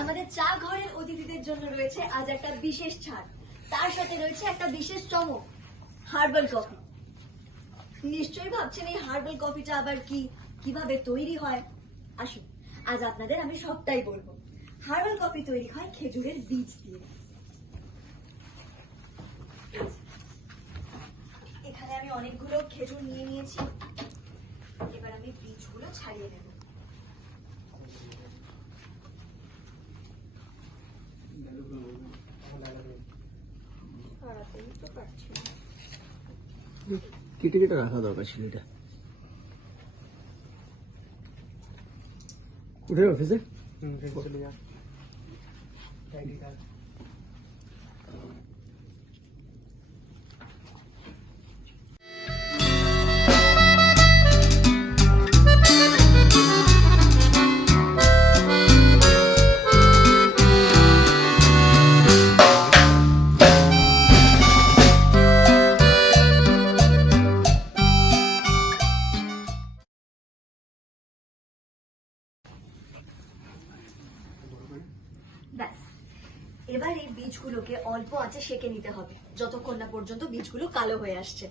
আমাদের চা ঘরের অতিথিদের জন্য রয়েছে আজ একটা বিশেষ ছাড়, তার সাথে রয়েছে একটা বিশেষ চমক, হার্বাল কফি। নিশ্চয়ই ভাবছেন এই হার্বাল কফিটা আবার কিভাবে তৈরি হয়। আসুন, আজ আপনাদের আমি সবটাই বলবো। হার্বাল কফি তৈরি হয় খেজুরের বীজ দিয়ে। এখানে আমি অনেকগুলো খেজুর নিয়ে নিয়েছি, এবার আমি বীজগুলো ছাড়িয়ে নেব। কেটে কেটে রাখা দরকার ছিল এটা। উঠে অফিসে চলে যা। ব্যাস, এবার এই বীজগুলোকে অল্প আঁচে সেঁকে নিতে হবে যতক্ষণ না পর্যন্ত বীজগুলো কালো হয়ে আসছে।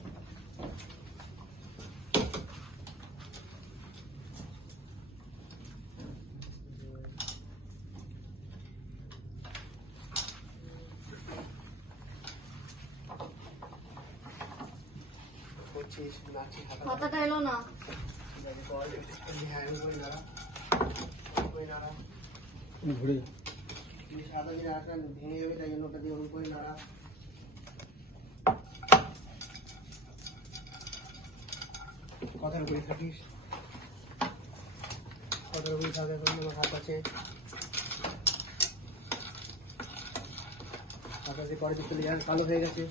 পাতাটা এলো না। ঘুরে ভেঙে যাবে, তাই জন্য ওটা দিয়ে ওর উপরে নাড়া। কথার উপরে থাকিস, কথার উপরে থাকে। এখন আমার হাত আছে, হাত আছে। পরে দিকে কালো হয়ে গেছে,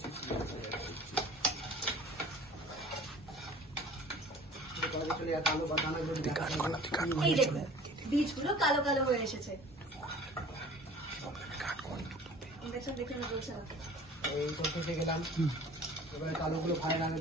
চলে যা। কালো বা দানা এই দেখুন, বীজগুলো কালো কালো হয়ে এসেছে। দেখে বলছে এই করতে গেলাম। এবারে কালোগুলো ভাড়ে নামে